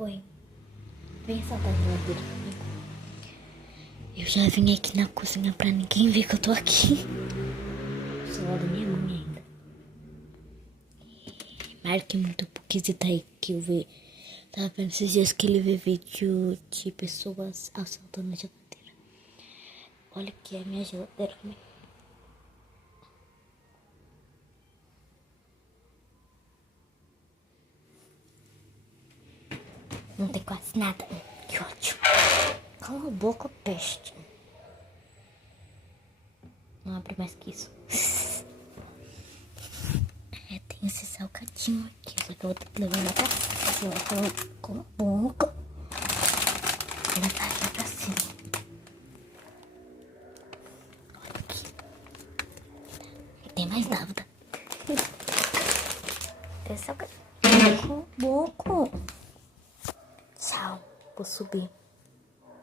Oi, vem saltar a geladeira comigo. Eu já vim aqui na cozinha pra ninguém ver que eu tô aqui. O celular da minha mãe ainda. Marque muito pouquinho aí que eu vi. Tava vendo esses dias que ele vê vídeo de pessoas assaltando a geladeira. Olha aqui a minha geladeira também. Não tem quase nada. Que ótimo. Cala a boca, peste. Não abre mais que isso. Tem esse salgadinho aqui. Só que eu vou ter que levar lá pra cima. Com a boca. Ela tá lá pra cima. Olha aqui. Não tem mais nada. Esse salgadinho. Com a boca. Tchau. Vou subir.